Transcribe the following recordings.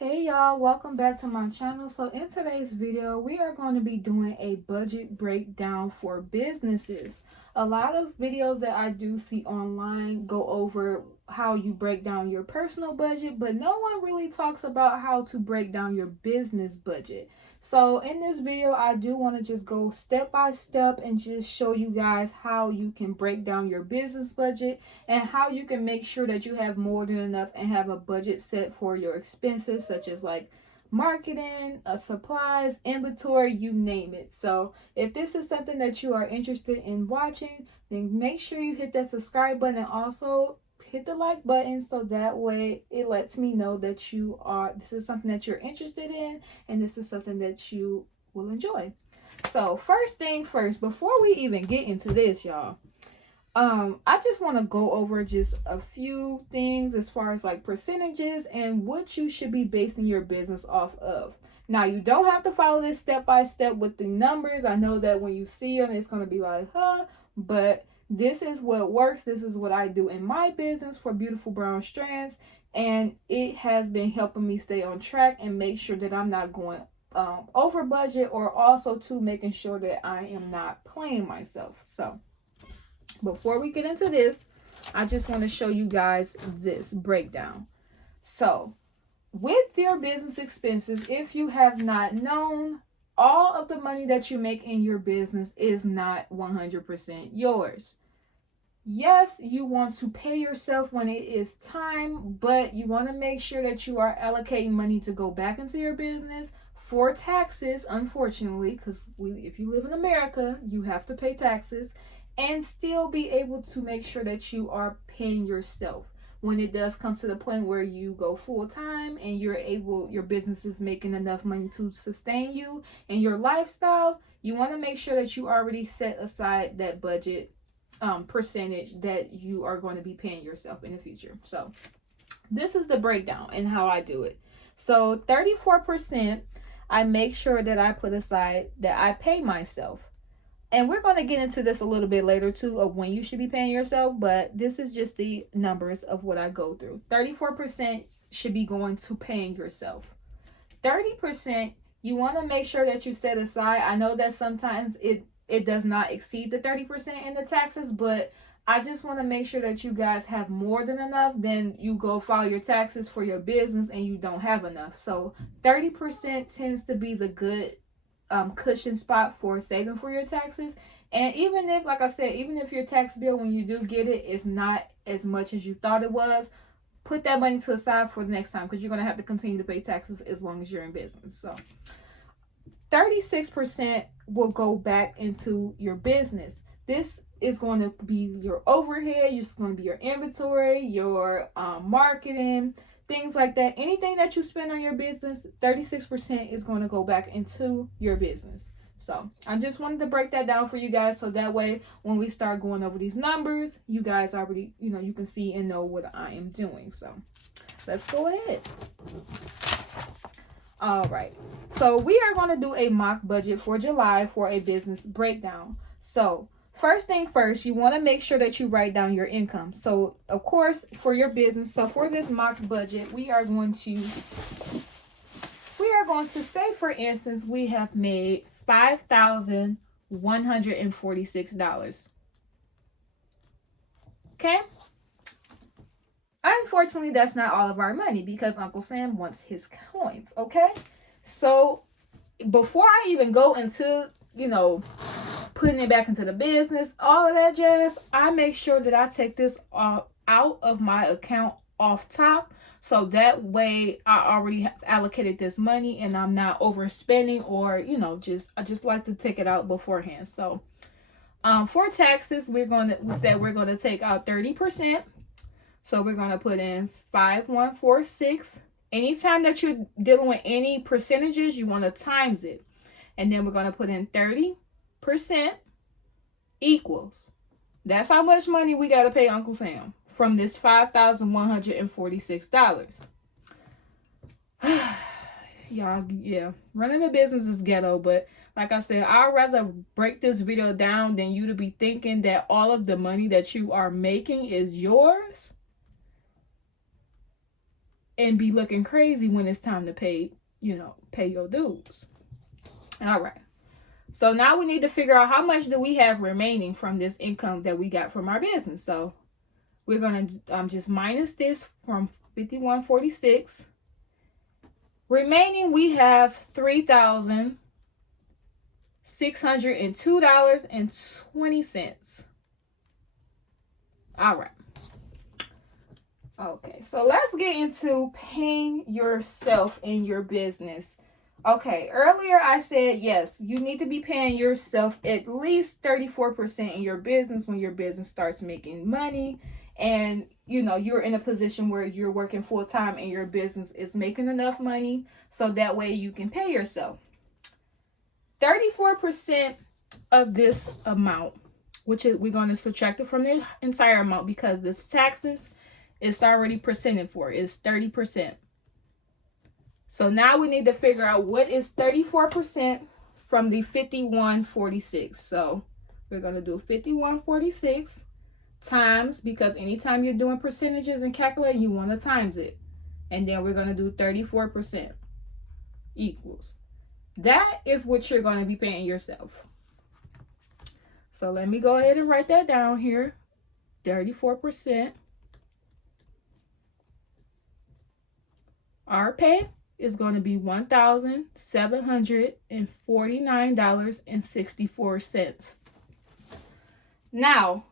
Hey y'all, welcome back to my channel. So in today's video, we are going to be doing a budget breakdown for businesses. A lot of videos that I do see online go over how you break down your personal budget, but no one really talks about how to break down your business budget. So in this video, I do want to just go step by step and just show you guys how you can break down your business budget and how you can make sure that you have more than enough and have a budget set for your expenses, such as like marketing, supplies, inventory, you name it. So if this is something that you are interested in watching, then make sure you hit that subscribe button and also hit the like button, so that way it lets me know that this is something that you're interested in and this is something that you will enjoy. So first thing first, before we even get into this, y'all, I just want to go over just a few things as far as like percentages and what you should be basing your business off of. Now, you don't have to follow this step by step with the numbers. I know that when you see them, it's going to be like, but this is what works. This is what I do in my business for Beautiful Brown Strands, and it has been helping me stay on track and make sure that I'm not going over budget, or also to making sure that I am not playing myself. So before we get into this, I just want to show you guys this breakdown. So with your business expenses, if you have not known, all of the money that you make in your business is not 100% yours. Yes, you want to pay yourself when it is time, but you want to make sure that you are allocating money to go back into your business for taxes, unfortunately, because if you live in America, you have to pay taxes, and still be able to make sure that you are paying yourself when it does come to the point where you go full time and your business is making enough money to sustain you and your lifestyle. You want to make sure that you already set aside that budget percentage that you are going to be paying yourself in the future. So this is the breakdown and how I do it. So 34%, I make sure that I put aside that I pay myself. And we're going to get into this a little bit later too, of when you should be paying yourself, but this is just the numbers of what I go through. 34% should be going to paying yourself. 30%, you want to make sure that you set aside. I know that sometimes it does not exceed the 30% in the taxes, but I just want to make sure that you guys have more than enough. Then you go file your taxes for your business and you don't have enough. So 30% tends to be the good cushion spot for saving for your taxes. And even if, like I said, even if your tax bill when you do get it is not as much as you thought it was, put that money to the side for the next time, because you're going to have to continue to pay taxes as long as you're in business. So 36% will go back into your business. This is going to be your overhead. It's going to be your inventory, your marketing, things like that. Anything that you spend on your business, 36% is going to go back into your business. So I just wanted to break that down for you guys, so that way when we start going over these numbers, you guys already, you can see and know what I am doing. So let's go ahead. All right. So we are going to do a mock budget for July for a business breakdown. So first thing first, you want to make sure that you write down your income. So of course, for your business, so for this mock budget, we are going to say, for instance, we have made $5,146. Okay? Unfortunately, that's not all of our money, because Uncle Sam wants his coins, okay? So before I even go into, putting it back into the business, all of that jazz, I make sure that I take this out of my account off top, so that way I already have allocated this money and I'm not overspending, or I just like to take it out beforehand. So for taxes, we said we're going to take out 30%. So we're going to put in 5,146. Anytime that you're dealing with any percentages, you want to times it. And then we're going to put in 30% equals. That's how much money we got to pay Uncle Sam from this $5,146. Y'all, yeah, running a business is ghetto, but like I said, I'd rather break this video down than you to be thinking that all of the money that you are making is yours. and be looking crazy when it's time to pay, pay your dues. All right. So now we need to figure out how much do we have remaining from this income that we got from our business. So we're going to just minus this from 5146. Remaining, we have $3,602.20. All right. Okay, so let's get into paying yourself in your business. Okay, earlier I said, yes, you need to be paying yourself at least 34% in your business when your business starts making money. And, you're in a position where you're working full time and your business is making enough money. So that way you can pay yourself. 34% of this amount, which is, we're going to subtract it from the entire amount because this taxes, it's already percented for. It's 30%. So now we need to figure out what is 34% from the 5146. So we're going to do 5146 times, because anytime you're doing percentages and calculating, you want to times it. And then we're going to do 34% equals. That is what you're going to be paying yourself. So let me go ahead and write that down here. 34%. Our pay is going to be $1,749.64. Now,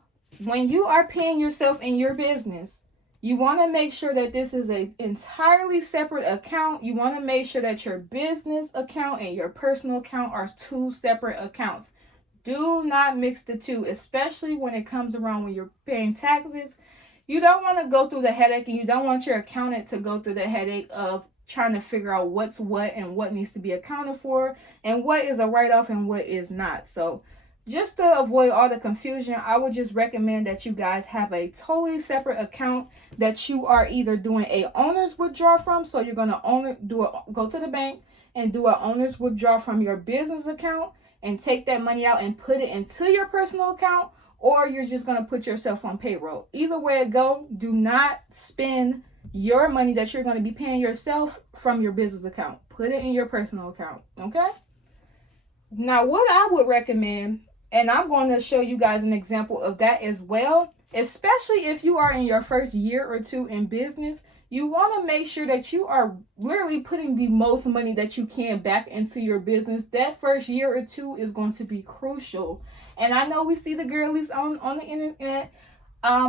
when you are paying yourself in your business, you want to make sure that this is an entirely separate account. You want to make sure that your business account and your personal account are two separate accounts. Do not mix the two, especially when it comes around when you're paying taxes. You don't want to go through the headache, and you don't want your accountant to go through the headache of trying to figure out what's what and what needs to be accounted for and what is a write-off and what is not. So just to avoid all the confusion, I would just recommend that you guys have a totally separate account that you are either doing a owner's withdrawal from. So you're going to go to the bank and do an owner's withdrawal from your business account and take that money out and put it into your personal account, or you're just going to put yourself on payroll. Either way it go, do not spend your money that you're going to be paying yourself from your business account. Put it in your personal account, okay? Now, what I would recommend, and I'm going to show you guys an example of that as well, especially if you are in your first year or two in business, you want to make sure that you are literally putting the most money that you can back into your business. That first year or two is going to be crucial. And I know we see the girlies on the internet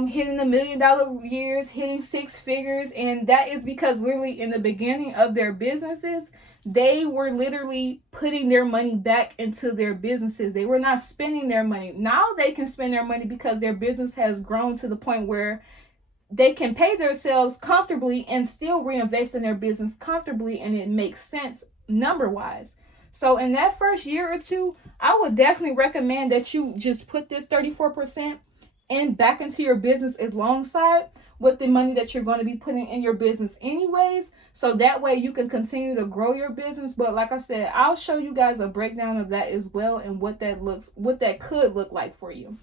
hitting $1 million years, hitting 6 figures, and that is because literally in the beginning of their businesses, they were literally putting their money back into their businesses. They were not spending their money. Now they can spend their money because their business has grown to the point where they can pay themselves comfortably and still reinvest in their business comfortably, and it makes sense number-wise. So in that first year or two, I would definitely recommend that you just put this 34% in back into your business alongside with the money that you're going to be putting in your business anyways. So that way you can continue to grow your business. But like I said, I'll show you guys a breakdown of that as well and what that could look like for you.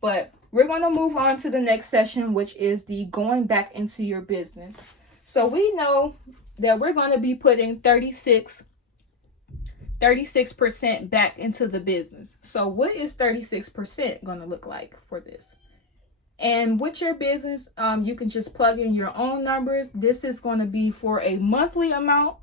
But we're going to move on to the next session, which is the going back into your business. So we know that we're going to be putting 36% back into the business. So what is 36% going to look like for this? And with your business, you can just plug in your own numbers. This is going to be for a monthly amount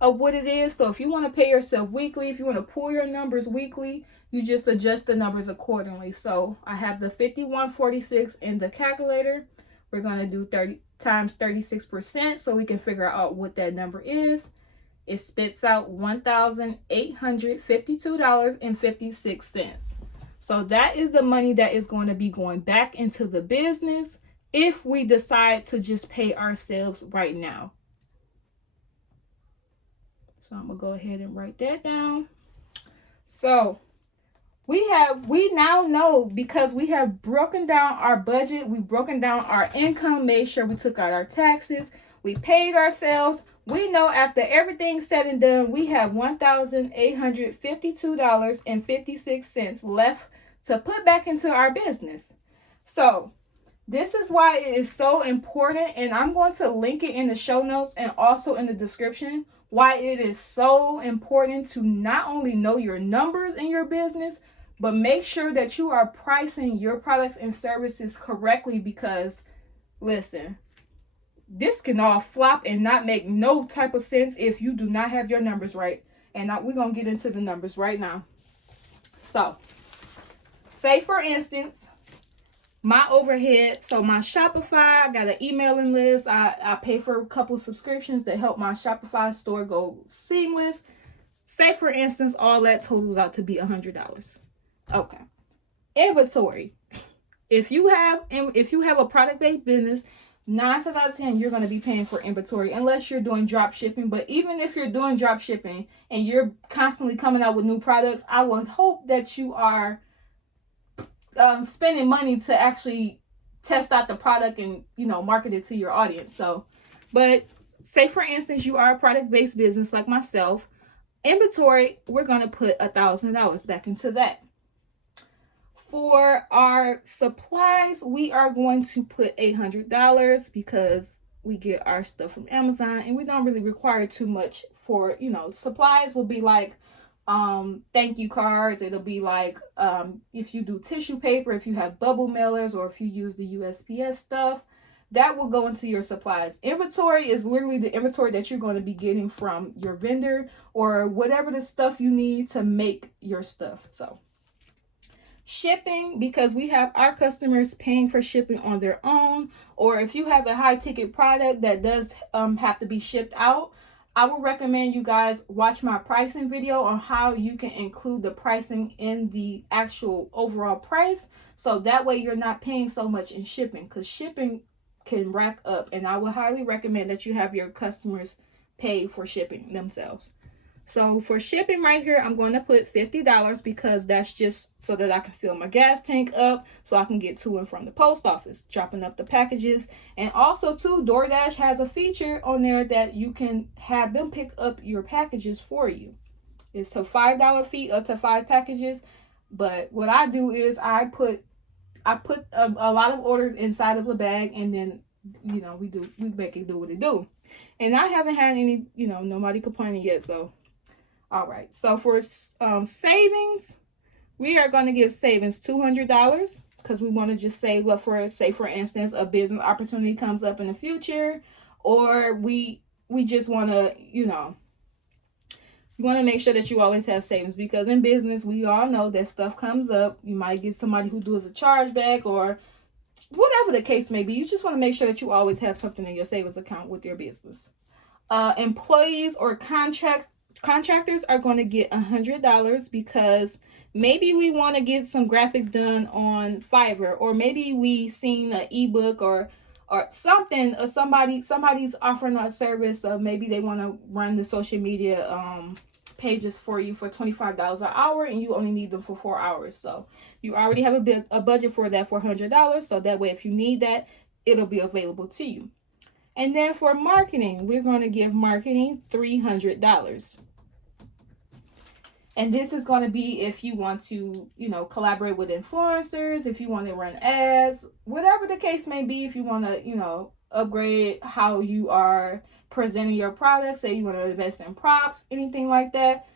of what it is. So if you want to pay yourself weekly, if you want to pull your numbers weekly, you just adjust the numbers accordingly. So I have the 5146 in the calculator. We're going to do 30 times 36% so we can figure out what that number is. It spits out $1,852.56. So that is the money that is going to be going back into the business if we decide to just pay ourselves right now. So I'm going to go ahead and write that down. So we now know, because we have broken down our budget, we've broken down our income, made sure we took out our taxes, we paid ourselves. We know after everything's said and done, we have $1,852.56 left to put back into our business. So This is why it is so important, and I'm going to link it in the show notes and also in the description, why it is so important to not only know your numbers in your business, but make sure that you are pricing your products and services correctly, because listen, this can all flop and not make no type of sense if you do not have your numbers right. And we're going to get into the numbers right now. So, say for instance, my overhead, so my Shopify, I got an emailing list. I pay for a couple subscriptions that help my Shopify store go seamless. Say for instance, all that totals out to be $100. Okay. Inventory. If you have a product-based business, 9 times out of 10, you're going to be paying for inventory unless you're doing drop shipping. But even if you're doing drop shipping and you're constantly coming out with new products, I would hope that you are spending money to actually test out the product and, you know, market it to your audience. So, but say for instance, you are a product-based business like myself, inventory, we're going to put $1,000 back into that. For our supplies, we are going to put $800 because we get our stuff from Amazon and we don't really require too much for, you know, supplies will be like thank you cards. It'll be like if you do tissue paper, if you have bubble mailers, or if you use the USPS stuff, that will go into your supplies. Inventory is literally the inventory that you're going to be getting from your vendor or whatever the stuff you need to make your stuff. So shipping, because we have our customers paying for shipping on their own, or if you have a high ticket product that does have to be shipped out, I would recommend you guys watch my pricing video on how you can include the pricing in the actual overall price. So that way you're not paying so much in shipping, because shipping can rack up, and I would highly recommend that you have your customers pay for shipping themselves. So for shipping right here, I'm going to put $50 because that's just so that I can fill my gas tank up so I can get to and from the post office, dropping up the packages. And also too, DoorDash has a feature on there that you can have them pick up your packages for you. It's a $5 fee up to 5 packages. But what I do is I put a lot of orders inside of a bag, and then, you know, we make it do what it do. And I haven't had any, you know, nobody complaining yet, so. All right, so for savings, we are going to give savings $200 because we want to just save up for, say for instance, a business opportunity comes up in the future, or we just want to, you know, you want to make sure that you always have savings, because in business, we all know that stuff comes up. You might get somebody who does a chargeback or whatever the case may be. You just want to make sure that you always have something in your savings account with your business. Employees or contractors are going to get $100 because maybe we want to get some graphics done on Fiverr, or maybe we seen an ebook or something, or somebody's offering a service of maybe they want to run the social media pages for you for $25 an hour, and you only need them for 4 hours. So you already have a budget for that for $100. So that way, if you need that, it'll be available to you. And then for marketing, we're going to give marketing $300. And this is going to be if you want to, you know, collaborate with influencers, if you want to run ads, whatever the case may be, if you want to, you know, upgrade how you are presenting your products, say you want to invest in props, anything like that.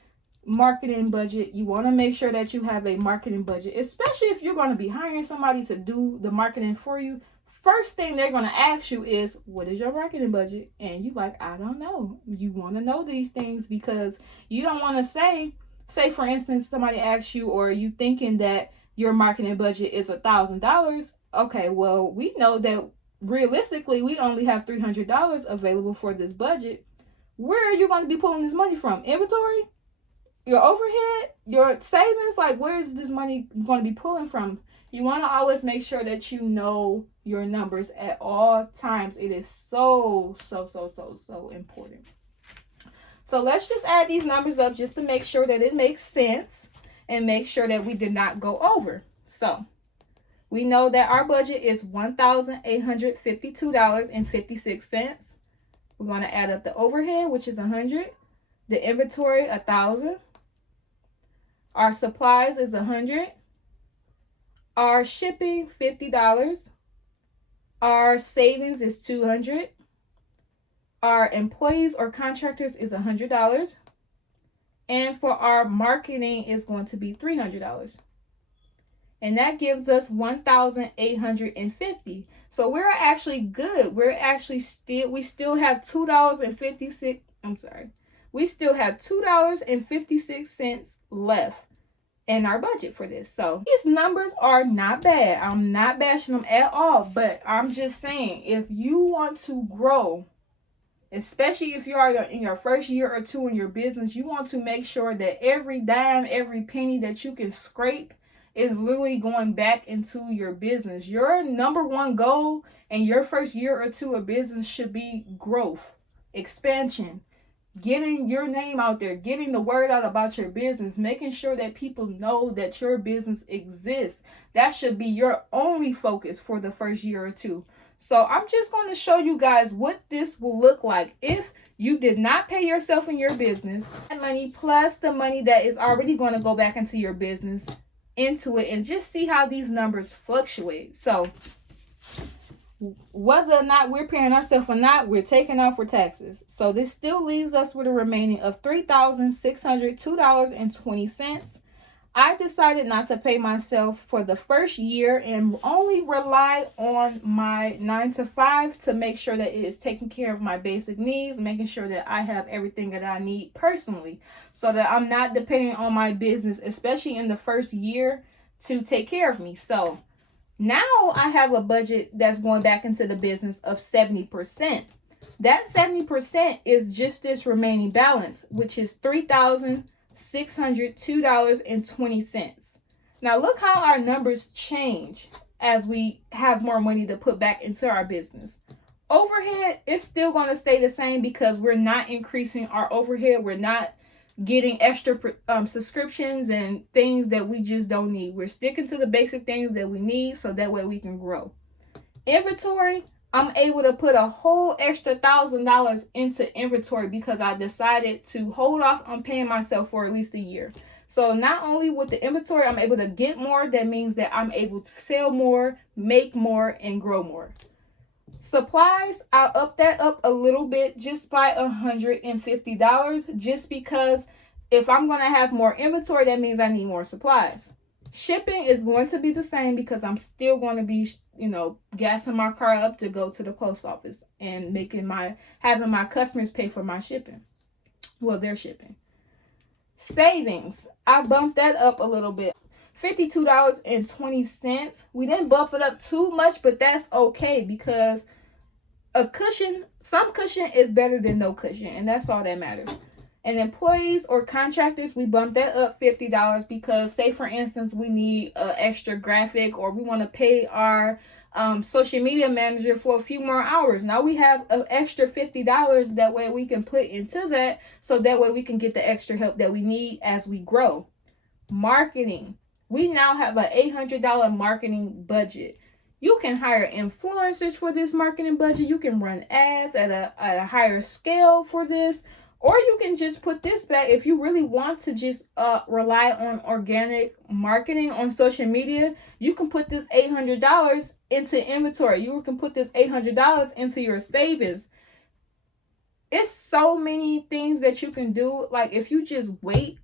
Marketing budget, you want to make sure that you have a marketing budget, especially if you're going to be hiring somebody to do the marketing for you. First thing they're going to ask you is, what is your marketing budget? And you like, I don't know. You want to know these things because you don't want to say for instance, somebody asks you, or you thinking that your marketing budget is $1,000. Okay, well, we know that realistically, we only have $300 available for this budget. Where are you going to be pulling this money from? Inventory? Your overhead? Your savings? Like, where is this money going to be pulling from? You want to always make sure that you know your numbers at all times. It is so important. So let's just add these numbers up just to make sure that it makes sense and make sure that we did not go over. So we know that our budget is $1,852.56. We're going to add up the overhead, which is $100. The inventory, $1,000. Our supplies is $100. Our shipping, $50. Our savings is $200. Our employees or contractors is $100. And for our marketing is going to be $300. And that gives us $1,850. So we're actually good. We still have $2.56. I'm sorry. We still have $2.56 left in our budget for this. So these numbers are not bad. I'm not bashing them at all, but I'm just saying, if you want to grow, especially if you are in your first year or two in your business, you want to make sure that every dime, every penny that you can scrape is literally going back into your business. Your number one goal in your first year or two of business should be growth, expansion, getting your name out there, getting the word out about your business, making sure that people know that your business exists. That should be your only focus for the first year or two. So I'm just going to show you guys what this will look like if you did not pay yourself in your business. That money plus the money that is already going to go back into your business, into it, and just see how these numbers fluctuate. So whether or not we're paying ourselves or not, we're taking off for taxes. So this still leaves us with a remaining of $3,602.20. I decided not to pay myself for the first year and only rely on my 9 to 5 to make sure that it is taking care of my basic needs, making sure that I have everything that I need personally, so that I'm not depending on my business, especially in the first year, to take care of me. So now I have a budget that's going back into the business of 70%. That 70% is just this remaining balance, which is $3,602.20. Now look how our numbers change as we have more money to put back into our business. Overhead is still going to stay the same because we're not increasing our overhead. We're not getting extra subscriptions and things that we just don't need. We're sticking to the basic things that we need so that way we can grow. Inventory, I'm able to put a whole extra $1,000 into inventory because I decided to hold off on paying myself for at least a year. So not only with the inventory, I'm able to get more. That means that I'm able to sell more, make more, and grow more. Supplies, I'll up that up a little bit just by $150, just because if I'm going to have more inventory, that means I need more supplies. Shipping is going to be the same because I'm still going to be, gassing my car up to go to the post office and having my customers pay for my shipping. Well, their shipping. Savings, I bumped that up a little bit. $52.20. We didn't bump it up too much, but that's okay because some cushion is better than no cushion, and that's all that matters. And employees or contractors, we bumped that up $50 because, say for instance, we need an extra graphic, or we want to pay our social media manager for a few more hours. Now we have an extra $50 that way we can put into that, so that way we can get the extra help that we need as we grow. Marketing. We now have an $800 marketing budget. You can hire influencers for this marketing budget. You can run ads at a higher scale for this. Or you can just put this back if you really want to just rely on organic marketing on social media. You can put this $800 into inventory. You can put this $800 into your savings. It's so many things that you can do. Like if you just wait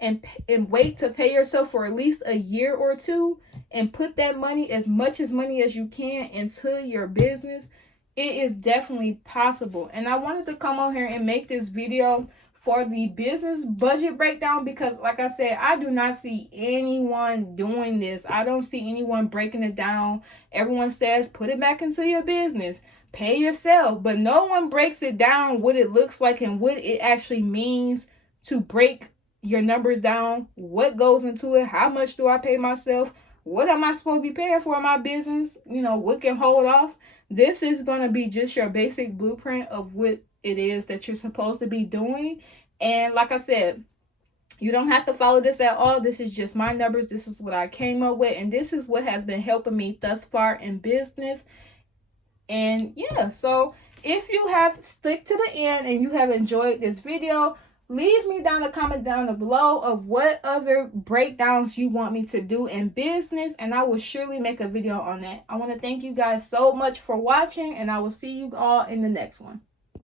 and wait to pay yourself for at least a year or two and put that money, as much as money as you can, into your business, it is definitely possible. And I wanted to come on here and make this video for the business budget breakdown because, like I said, I do not see anyone doing this. I don't see anyone breaking it down. Everyone says put it back into your business, pay yourself, but no one breaks it down what it looks like and what it actually means to break your numbers down, what goes into it, how much do I pay myself, what am I supposed to be paying for my business, what can hold off. This is going to be just your basic blueprint of what it is that you're supposed to be doing. And like I said, you don't have to follow this at all. This is just my numbers. This is what I came up with, and this is what has been helping me thus far in business. And yeah, so if you have stuck to the end and you have enjoyed this video, Leave me down a comment down below of what other breakdowns you want me to do in business, and I will surely make a video on that. I want to thank you guys so much for watching, and I will see you all in the next one.